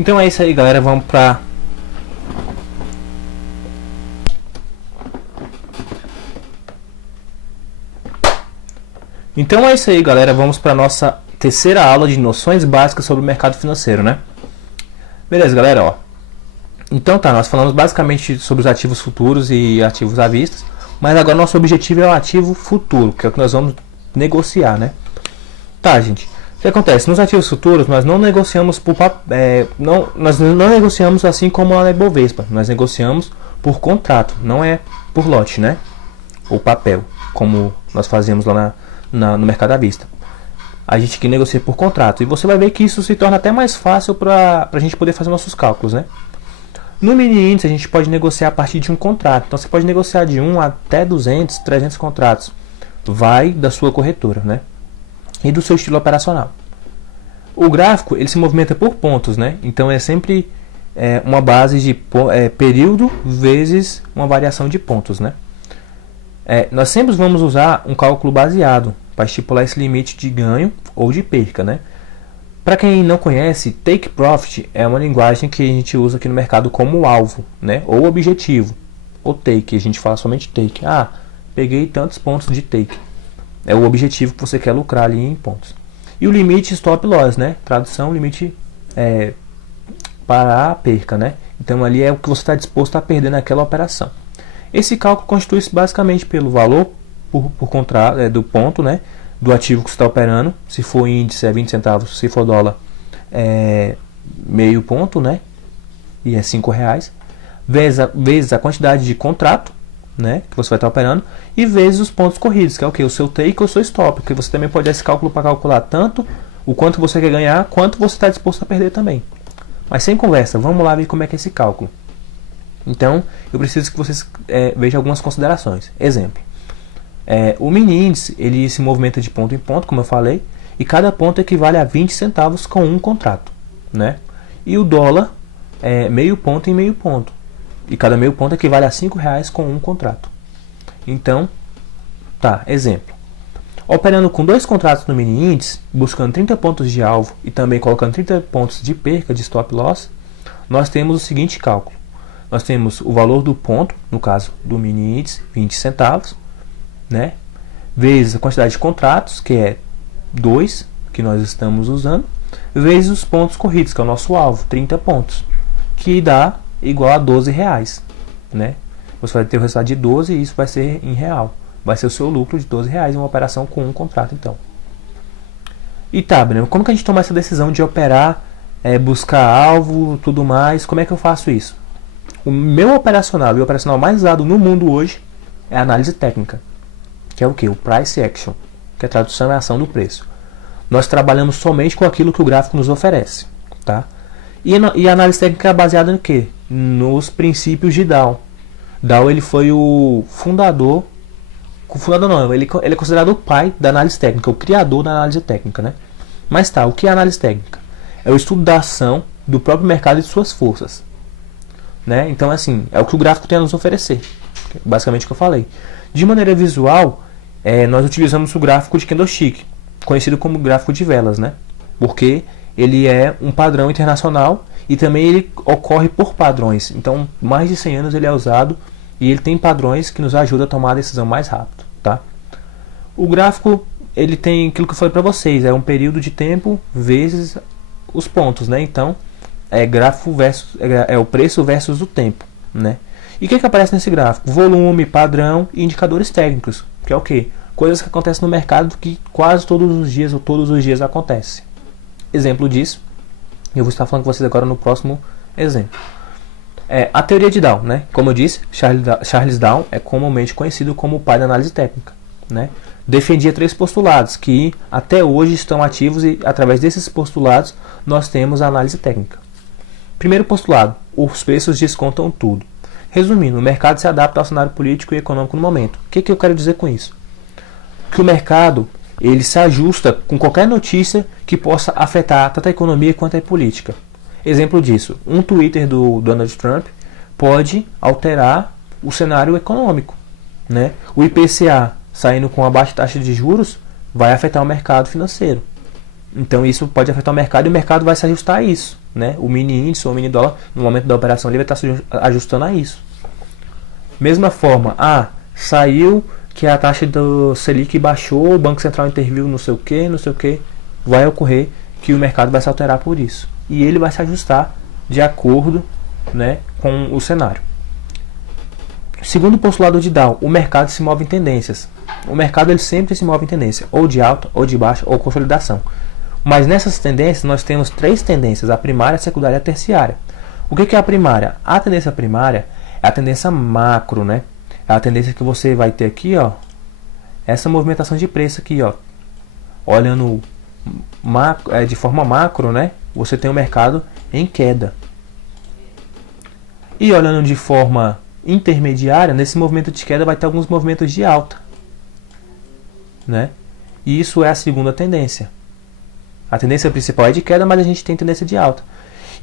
Então é isso aí, galera, vamos para nossa terceira aula de noções básicas sobre o mercado financeiro, né? Beleza, galera, ó. Então tá, nós falamos basicamente sobre os ativos futuros e ativos à vista, mas agora nosso objetivo é o ativo futuro, que é o que nós vamos negociar, né? Tá, gente. O que acontece? Nos ativos futuros nós não negociamos nós não negociamos assim como lá na Ibovespa, nós negociamos por contrato, não é por lote, né? Ou papel, como nós fazemos lá no mercado à vista. A gente que negocia por contrato, e você vai ver que isso se torna até mais fácil para a gente poder fazer nossos cálculos, né? No mini índice a gente pode negociar a partir de um contrato. Então você pode negociar de 1 até 200, 300 contratos. Vai da sua corretora, né? E do seu estilo operacional. O gráfico ele se movimenta por pontos, né? Então é sempre uma base de período vezes uma variação de pontos, né? Nós sempre vamos usar um cálculo baseado para estipular esse limite de ganho ou de perca, né? Para quem não conhece, Take Profit é uma linguagem que a gente usa aqui no mercado como alvo, né? Ou objetivo. Ou Take, a gente fala somente Take. Ah, peguei tantos pontos de Take. É o objetivo que você quer lucrar ali em pontos. E o limite Stop Loss, né? Tradução, limite para a perca, né? Então ali é o que você está disposto a perder naquela operação. Esse cálculo constitui-se basicamente pelo valor por contrato, do ponto, né? Do ativo que você está operando. Se for índice é 20 centavos, se for dólar é meio ponto, né? E é R$5. Vezes a quantidade de contrato, né? Que você vai estar operando. E vezes os pontos corridos, que é o que? O seu take ou o seu stop. Porque você também pode dar esse cálculo para calcular tanto o quanto você quer ganhar, quanto você está disposto a perder também. Mas sem conversa, vamos lá ver como é que é esse cálculo. Então, eu preciso que vocês vejam algumas considerações. Exemplo. O mini índice ele se movimenta de ponto em ponto, como eu falei, e cada ponto equivale a 20 centavos com um contrato, né? E o dólar é meio ponto em meio ponto, e cada meio ponto equivale a R$5 com um contrato. Então, tá, exemplo. Operando com 2 contratos no mini índice, buscando 30 pontos de alvo e também colocando 30 pontos de perca de stop loss, nós temos o seguinte cálculo. Nós temos o valor do ponto, no caso do mini índice, 20 centavos, né? Vezes a quantidade de contratos, que é 2, que nós estamos usando, vezes os pontos corridos, que é o nosso alvo, 30 pontos, que dá igual a R$12, né? Você vai ter o resultado de 12 e isso vai ser em real. Vai ser o seu lucro de R$12 em uma operação com um contrato, então. E tá, Breno, como que a gente toma essa decisão de operar, buscar alvo, tudo mais? Como é que eu faço isso? O meu operacional e o operacional mais usado no mundo hoje é a análise técnica, que é o que? O Price Action, que a tradução é a ação do preço. Nós trabalhamos somente com aquilo que o gráfico nos oferece, tá? E a análise técnica é baseada no quê? Nos princípios de Dow. Dow ele foi o fundador não, ele é considerado o pai da análise técnica, o criador da análise técnica, né? Mas tá, o que é análise técnica? É o estudo da ação do próprio mercado e de suas forças, né? Então assim, é o que o gráfico tem a nos oferecer, basicamente o que eu falei. De maneira visual, nós utilizamos o gráfico de candlestick, conhecido como gráfico de velas, né? Porque ele é um padrão internacional e também ele ocorre por padrões. Então, mais de 100 anos ele é usado e ele tem padrões que nos ajudam a tomar a decisão mais rápido, tá? O gráfico, ele tem aquilo que eu falei para vocês, é um período de tempo vezes os pontos, né? Então, gráfico versus o preço versus o tempo, né? E o que aparece nesse gráfico? Volume, padrão e indicadores técnicos, que é o que? Coisas que acontecem no mercado que quase todos os dias ou todos os dias acontece. Exemplo disso, eu vou estar falando com vocês agora no próximo exemplo. A teoria de Dow, né? Como eu disse, Charles Dow é comumente conhecido como o pai da análise técnica, né? Defendia 3 postulados que até hoje estão ativos e através desses postulados nós temos a análise técnica. Primeiro postulado, os preços descontam tudo. Resumindo, o mercado se adapta ao cenário político e econômico no momento. O que eu quero dizer com isso? Que o mercado ele se ajusta com qualquer notícia que possa afetar tanto a economia quanto a política. Exemplo disso, um Twitter do Donald Trump pode alterar o cenário econômico, né? O IPCA saindo com a baixa taxa de juros vai afetar o mercado financeiro. Então isso pode afetar o mercado e o mercado vai se ajustar a isso. né? O mini índice ou o mini dólar, no momento da operação, ele vai estar se ajustando a isso. Mesma forma, saiu que a taxa do Selic baixou, o Banco Central interviu, não sei o que, vai ocorrer que o mercado vai se alterar por isso. E ele vai se ajustar de acordo, né, com o cenário. Segundo o postulado de Dow, o mercado se move em tendências. O mercado ele sempre se move em tendência, ou de alta, ou de baixa, ou consolidação. Mas nessas tendências nós temos 3 tendências, a primária, a secundária e a terciária. O que é a primária? A tendência primária é a tendência macro, né? É a tendência que você vai ter aqui, ó, essa movimentação de preço aqui, ó. Olhando de forma macro, né? Você tem o mercado em queda. E olhando de forma intermediária, nesse movimento de queda vai ter alguns movimentos de alta, né? E isso é a segunda tendência. A tendência principal é de queda, mas a gente tem tendência de alta.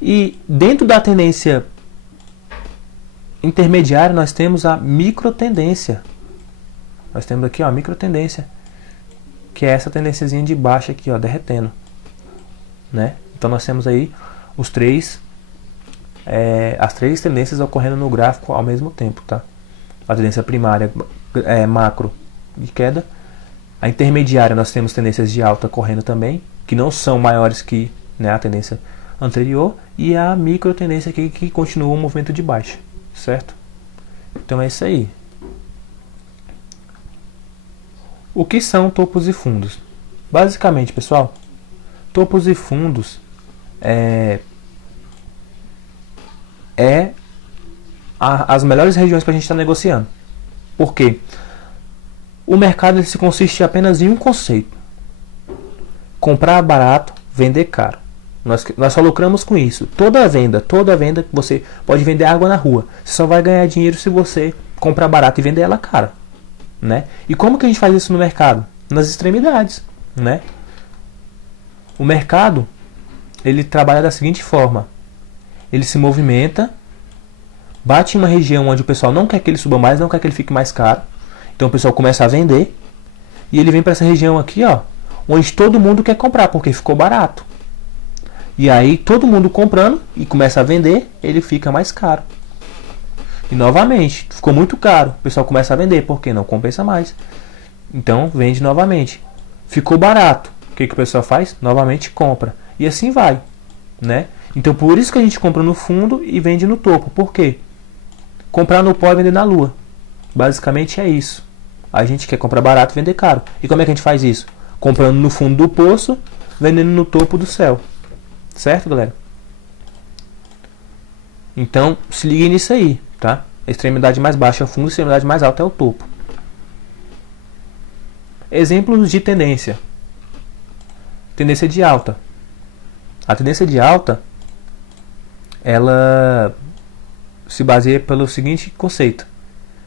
E dentro da tendência intermediária nós temos a microtendência. Nós temos aqui, ó, a microtendência, que é essa tendênciazinha de baixa aqui, ó, derretendo, né? Então nós temos aí as três tendências ocorrendo no gráfico ao mesmo tempo, tá? A tendência primária macro de queda, a intermediária nós temos tendências de alta ocorrendo também, que não são maiores que, né, a tendência anterior, e a micro tendência aqui que continua o movimento de baixa, certo? Então é isso aí. O que são topos e fundos? Basicamente, pessoal, topos e fundos as melhores regiões para a gente estar negociando. Por quê? O mercado se consiste apenas em um conceito: comprar barato, vender caro. Nós só lucramos com isso. Toda venda que você pode vender água na rua, você só vai ganhar dinheiro se você comprar barato e vender ela cara, né? E como que a gente faz isso no mercado? Nas extremidades, né? O mercado ele trabalha da seguinte forma: ele se movimenta, bate em uma região onde o pessoal não quer que ele suba mais, não quer que ele fique mais caro. Então o pessoal começa a vender e ele vem para essa região aqui, ó, onde todo mundo quer comprar porque ficou barato. E aí todo mundo comprando e começa a vender, ele fica mais caro. E novamente, ficou muito caro, o pessoal começa a vender porque não compensa mais. Então vende novamente. Ficou barato, o que o pessoal faz? Novamente compra. E assim vai, né? Então por isso que a gente compra no fundo e vende no topo. Por quê? Comprar no pó e vender na lua. Basicamente é isso. A gente quer comprar barato e vender caro. E como é que a gente faz isso? Comprando no fundo do poço, vendendo no topo do céu. Certo, galera? Então se ligue nisso aí, tá? A extremidade mais baixa é o fundo, a extremidade mais alta é o topo. Exemplos de tendência. Tendência de alta. A tendência de alta ela se baseia pelo seguinte conceito: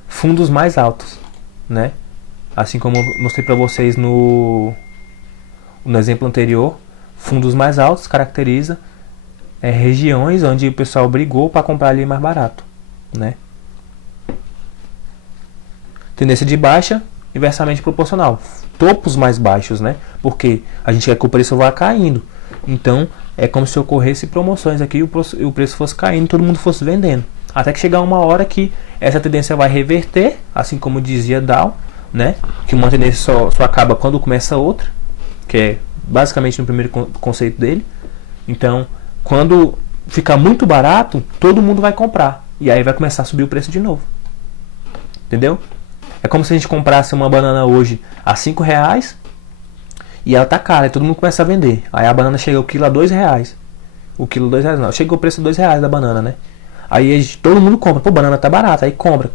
fundos mais altos, né? Assim como eu mostrei para vocês no exemplo anterior, fundos mais altos caracteriza regiões onde o pessoal brigou para comprar ali mais barato, né? Tendência de baixa, inversamente proporcional, topos mais baixos, né? Porque a gente quer que o preço vá caindo. Então é como se ocorresse promoções aqui e o preço fosse caindo, todo mundo fosse vendendo. Até que chegar uma hora que essa tendência vai reverter, assim como dizia Dow, né? Que uma tendência só acaba quando começa outra, que é basicamente no primeiro conceito dele. Então, quando ficar muito barato, todo mundo vai comprar. E aí vai começar a subir o preço de novo. Entendeu? É como se a gente comprasse uma banana hoje a R$5 e ela tá cara, e todo mundo começa a vender. Aí a banana chega o quilo a R$2. O quilo R$2 não, chega o preço R$2 da banana, né? Aí todo mundo compra, pô, banana tá barata, aí compra.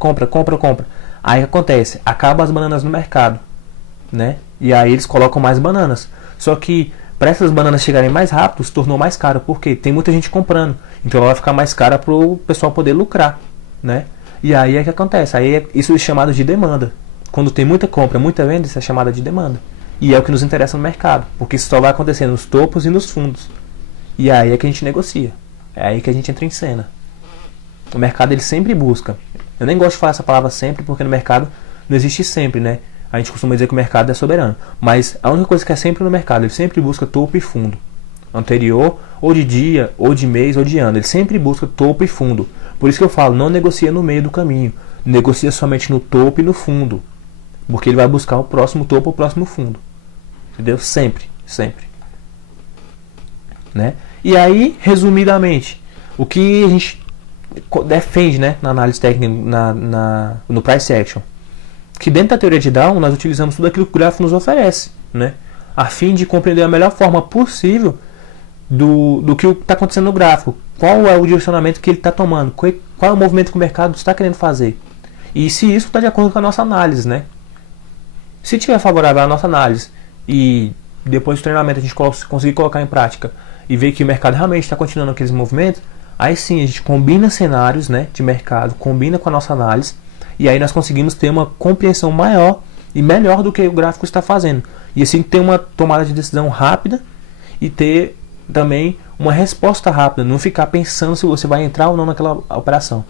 Aí o que acontece? Acaba as bananas no mercado, né? E aí eles colocam mais bananas. Só que para essas bananas chegarem mais rápido, se tornou mais caro, porque tem muita gente comprando. Então ela vai ficar mais cara para o pessoal poder lucrar, né? E aí é que acontece, aí isso é chamado de demanda. Quando tem muita compra, muita venda, isso é chamada de demanda. E é o que nos interessa no mercado, porque isso só vai acontecer nos topos e nos fundos. E aí é que a gente negocia. É aí que a gente entra em cena. O mercado ele sempre busca. Eu nem gosto de falar essa palavra sempre, porque no mercado não existe sempre, né? A gente costuma dizer que o mercado é soberano. Mas a única coisa que é sempre no mercado, ele sempre busca topo e fundo. anterior, ou de dia, ou de mês, ou de ano. Ele sempre busca topo e fundo. Por isso que eu falo, não negocia no meio do caminho, negocia somente no topo e no fundo, porque ele vai buscar o próximo topo ou o próximo fundo. Entendeu? Sempre, sempre. Né? E aí, resumidamente, o que a gente defende, né, na análise técnica, no price action, que dentro da teoria de Down nós utilizamos tudo aquilo que o gráfico nos oferece, né, a fim de compreender a melhor forma possível do que está acontecendo no gráfico, qual é o direcionamento que ele está tomando, qual é o movimento que o mercado está querendo fazer, e se isso está de acordo com a nossa análise, né? Se tiver favorável à nossa análise e depois do treinamento a gente conseguir colocar em prática e ver que o mercado realmente está continuando aqueles movimentos, aí sim a gente combina cenários, né, de mercado, combina com a nossa análise, e aí nós conseguimos ter uma compreensão maior e melhor do que o gráfico está fazendo, e assim ter uma tomada de decisão rápida e ter também uma resposta rápida, não ficar pensando se você vai entrar ou não naquela operação.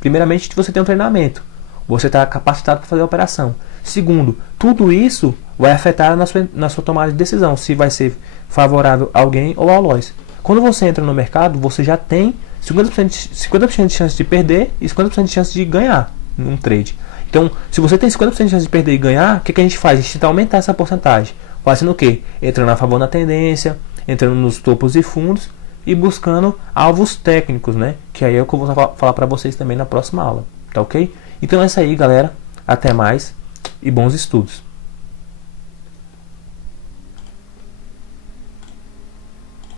Primeiramente, você tem um treinamento, você está capacitado para fazer a operação. Segundo, tudo isso vai afetar na sua tomada de decisão, se vai ser favorável a alguém ou ao loss. Quando você entra no mercado, você já tem 50% de chance de perder e 50% de chance de ganhar num trade. Então, se você tem 50% de chance de perder e ganhar, o que a gente faz? A gente tenta aumentar essa porcentagem. Fazendo o quê? Entrando a favor na tendência, entrando nos topos e fundos e buscando alvos técnicos, né? Que aí é o que eu vou falar para vocês também na próxima aula. Tá ok? Então é isso aí, galera. Até mais e bons estudos.